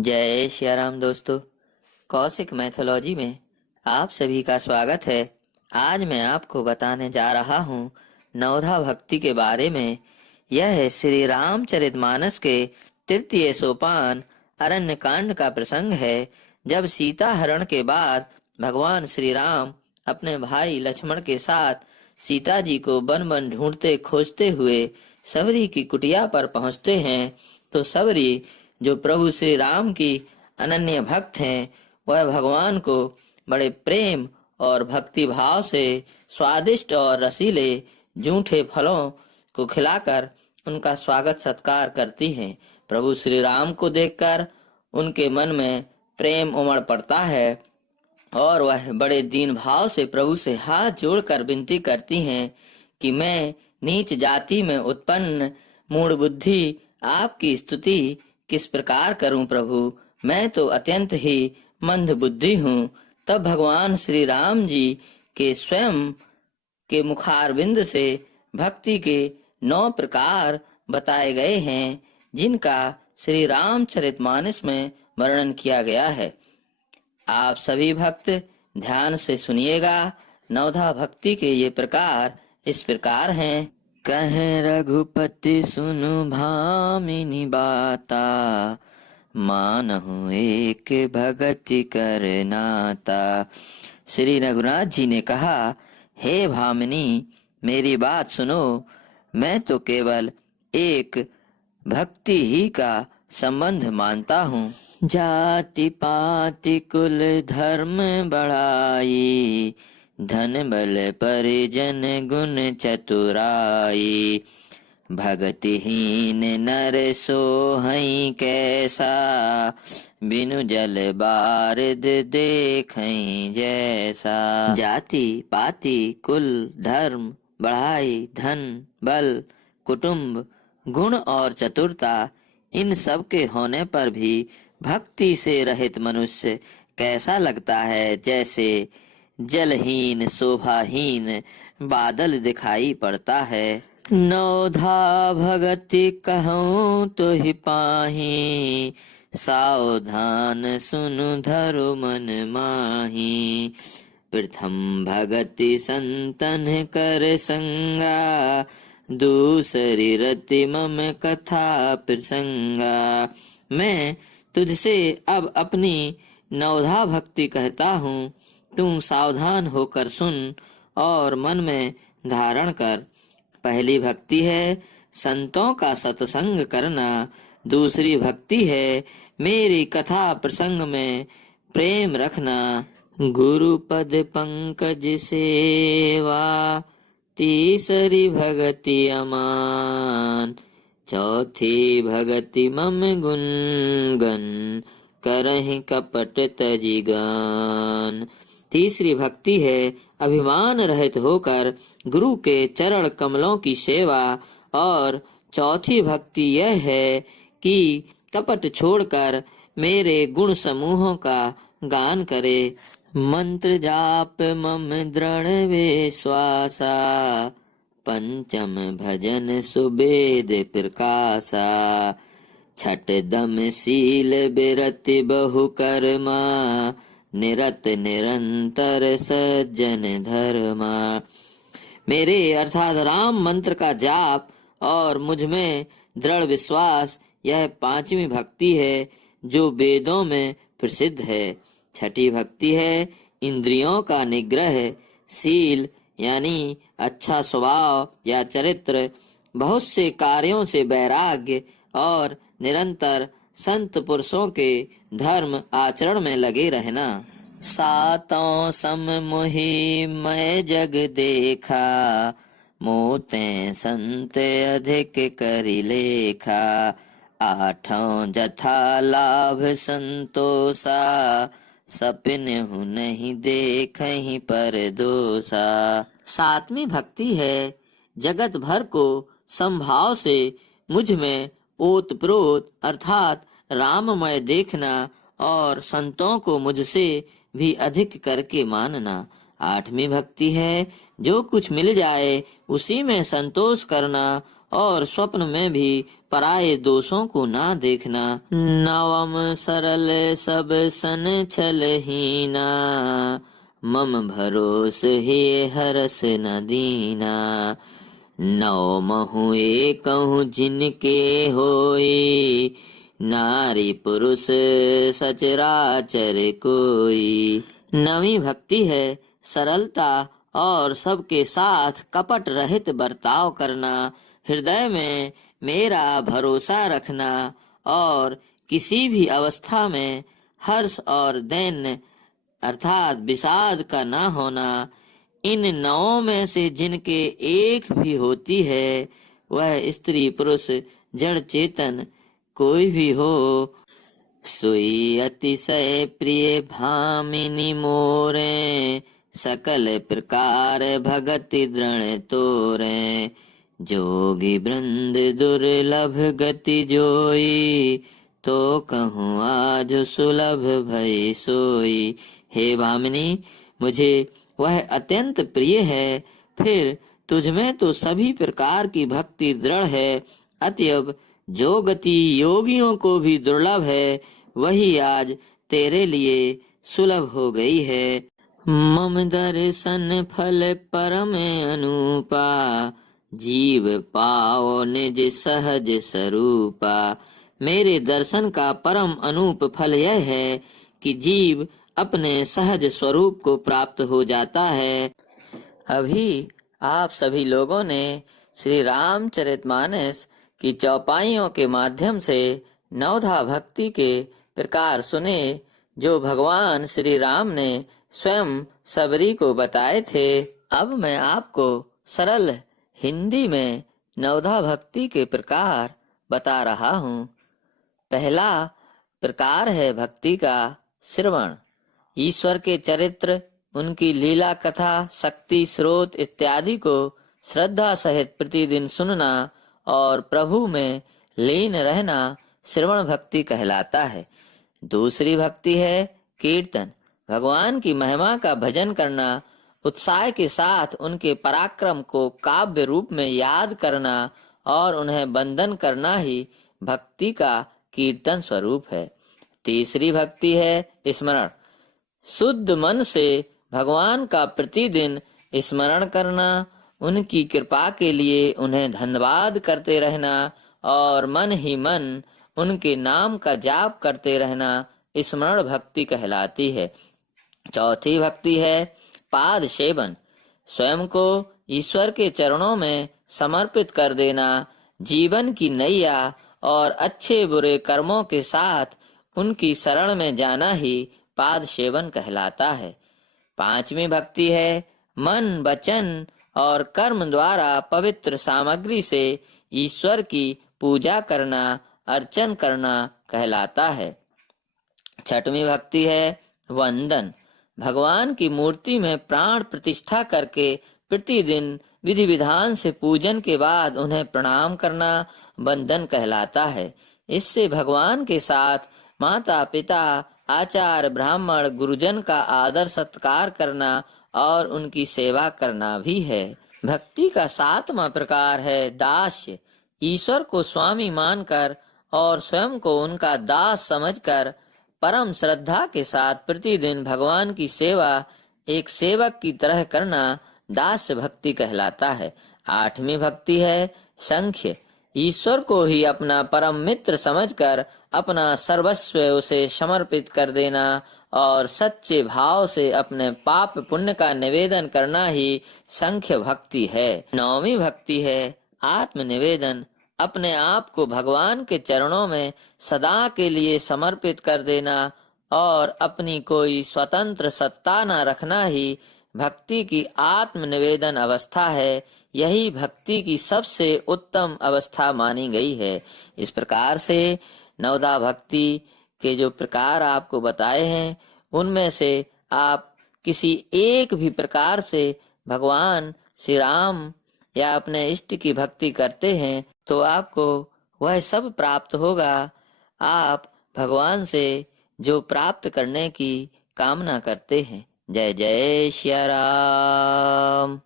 जय श्री राम दोस्तों। कौशिक मैथोलॉजी में आप सभी का स्वागत है। आज मैं आपको बताने जा रहा हूँ नवधा भक्ति के बारे में। यह है श्री रामचरितमानस के तृतीय सोपान अरण्य कांड का प्रसंग है। जब सीता हरण के बाद भगवान श्री राम अपने भाई लक्ष्मण के साथ सीता जी को वन वन ढूंढते खोजते हुए सबरी की कुटिया पर पहुंचते हैं, तो सबरी जो प्रभु श्री राम की अनन्य भक्त हैं, वह भगवान को बड़े प्रेम और भक्ति भाव से स्वादिष्ट और रसीले जूठे फलों को खिलाकर उनका स्वागत सत्कार करती हैं। प्रभु श्री राम को देखकर उनके मन में प्रेम उमड़ पड़ता है और वह बड़े दीन भाव से प्रभु से हाथ जोड़कर विनती करती हैं कि मैं नीच जाति में उत्पन्न मूढ़ बुद्धि आपकी स्तुति किस प्रकार करूं प्रभु, मैं तो अत्यंत ही मंद बुद्धि हूँ। तब भगवान श्री राम जी के स्वयं के मुखारविंद से भक्ति के 9 प्रकार बताए गए हैं, जिनका श्री रामचरितमानस में वर्णन किया गया है। आप सभी भक्त ध्यान से सुनिएगा। नवधा भक्ति के ये प्रकार इस प्रकार हैं। कहें रघुपति सुनु भामिनी बाता, मानहु एक भगति कर नाता। श्री रघुनाथ जी ने कहा, हे भामिनी मेरी बात सुनो, मैं तो केवल एक भक्ति ही का संबंध मानता हूँ। जाति पाति कुल धर्म बढ़ाई, धन बल परिजन गुण चतुराई। भगतिहीन नर सोहई कैसा, बिनु जल बारिद देखई जैसा। जाति पाति कुल धर्म बढ़ाई, धन बल कुटुंब गुण और चतुरता, इन सब के होने पर भी भक्ति से रहित मनुष्य कैसा लगता है, जैसे जलहीन शोभाहीन बादल दिखाई पड़ता है। नवधा भगति कहूँ तो ही पाही, सावधान सुनु धरो मन माही। प्रथम भगति संतन कर संगा, दूसरी रति मम कथा प्रसंगा। मैं तुझसे अब अपनी नवधा भक्ति कहता हूँ, तू सावधान होकर सुन और मन में धारण कर। पहली भक्ति है संतों का सत्संग करना, दूसरी भक्ति है मेरी कथा प्रसंग में प्रेम रखना। गुरु पद पंकज सेवा, तीसरी भगति अमान। चौथी भगति मम गुण गन, करहि कपट तजी गान। तीसरी भक्ति है अभिमान रहित होकर गुरु के चरण कमलों की सेवा, और चौथी भक्ति यह है कि कपट छोड़कर मेरे गुण समूहों का गान करे। मंत्र जाप मम दृढ़ विश्वासा, पंचम भजन सुबेद प्रकाशा। छठ दम शील बिरति बहु कर्मा, निरत निरंतर सज्जन धर्मा। मेरे अर्थात राम मंत्र का जाप और मुझ में दृढ़ विश्वास, यह पांचवी भक्ति है जो वेदों में प्रसिद्ध है। छठी भक्ति है इंद्रियों का निग्रह, शील यानी अच्छा स्वभाव या चरित्र, बहुत से कार्यों से वैराग्य और निरंतर संत पुरुषों के धर्म आचरण में लगे रहना। सातों सम मोहि मैं जग देखा, मोते संत अधिक करि लेखा। आठों जथा लाभ संतोषा, सपिन हूँ नहीं देखहि पर दोषा। सातवीं भक्ति है जगत भर को संभाव से मुझ में ओतप्रोत अर्थात राममय देखना, और संतों को मुझसे भी अधिक करके मानना। आठवीं भक्ति है जो कुछ मिल जाए उसी में संतोष करना, और स्वप्न में भी पराये दोषों को ना देखना। नवम सरल सब सन छल हीना, मम भरोस हे हरस न दीना। नौ महु एकहु जिनके होई, नारी पुरुष सचराचर कोई। नवी भक्ति है सरलता और सबके साथ कपट रहित बर्ताव करना, हृदय में मेरा भरोसा रखना और किसी भी अवस्था में हर्ष और दैन्य अर्थात विषाद का न होना। इन नौ में से जिनके एक भी होती है, वह स्त्री पुरुष जड़ चेतन कोई भी हो, सोई अतिशय प्रिय भामिनी मोरे। सकल प्रकार भगति दृढ़ तोरे, जोगी वृंद दुर्लभ गति जोई। तो कहूँ आज सुलभ भई सोई। हे भामिनी, मुझे वह अत्यंत प्रिय है, फिर तुझमें तो सभी प्रकार की भक्ति दृढ़ है। अतएव जो गति योगियों को भी दुर्लभ है, वही आज तेरे लिए सुलभ हो गई है। मम दर्शन फल परम अनुपा, जीव पाओ निज सहज स्वरूपा। मेरे दर्शन का परम अनूप फल यह है कि जीव अपने सहज स्वरूप को प्राप्त हो जाता है। अभी आप सभी लोगों ने श्री रामचरितमानस की चौपाइयों के माध्यम से नवधा भक्ति के प्रकार सुने, जो भगवान श्री राम ने स्वयं सबरी को बताए थे। अब मैं आपको सरल हिंदी में नवधा भक्ति के प्रकार बता रहा हूँ। पहला प्रकार है भक्ति का श्रवण। ईश्वर के चरित्र, उनकी लीला कथा, शक्ति स्रोत इत्यादि को श्रद्धा सहित प्रतिदिन सुनना और प्रभु में लीन रहना श्रवण भक्ति कहलाता है। दूसरी भक्ति है कीर्तन। भगवान की महिमा का भजन करना, उत्साह के साथ उनके पराक्रम को काव्य रूप में याद करना और उन्हें वंदन करना ही भक्ति का कीर्तन स्वरूप है। तीसरी भक्ति है स्मरण। शुद्ध मन से भगवान का प्रतिदिन स्मरण करना, उनकी कृपा के लिए उन्हें धन्यवाद करते रहना और मन ही मन उनके नाम का जाप करते रहना स्मरण भक्ति कहलाती है। चौथी भक्ति है पाद सेवन। स्वयं को ईश्वर के चरणों में समर्पित कर देना, जीवन की नैया और अच्छे बुरे कर्मों के साथ उनकी शरण में जाना ही पाद सेवन कहलाता है। पांचवी भक्ति है मन वचन और कर्म द्वारा पवित्र सामग्री से ईश्वर की पूजा करना, अर्चन करना कहलाता है। छठवीं भक्ति है वंदन। भगवान की मूर्ति में प्राण प्रतिष्ठा करके प्रतिदिन विधि विधान से पूजन के बाद उन्हें प्रणाम करना वंदन कहलाता है। इससे भगवान के साथ माता पिता आचार्य ब्राह्मण गुरुजन का आदर सत्कार करना और उनकी सेवा करना भी है। भक्ति का सातवां प्रकार है दास्य। ईश्वर को स्वामी मानकर और स्वयं को उनका दास समझकर परम श्रद्धा के साथ प्रतिदिन भगवान की सेवा एक सेवक की तरह करना दास्य भक्ति कहलाता है। आठवीं भक्ति है संख्य। ईश्वर को ही अपना परम मित्र समझकर अपना सर्वस्व उसे समर्पित कर देना और सच्चे भाव से अपने पाप पुण्य का निवेदन करना ही संख्य भक्ति है। नौवीं भक्ति है आत्म निवेदन। अपने आप को भगवान के चरणों में सदा के लिए समर्पित कर देना और अपनी कोई स्वतंत्र सत्ता न रखना ही भक्ति की आत्म निवेदन अवस्था है। यही भक्ति की सबसे उत्तम अवस्था मानी गई है। इस प्रकार से नवधा भक्ति के जो प्रकार आपको बताए हैं, उनमें से आप किसी एक भी प्रकार से भगवान श्री राम या अपने इष्ट की भक्ति करते हैं तो आपको वह सब प्राप्त होगा। आप भगवान से जो प्राप्त करने की कामना करते हैं। जय जय श्री राम।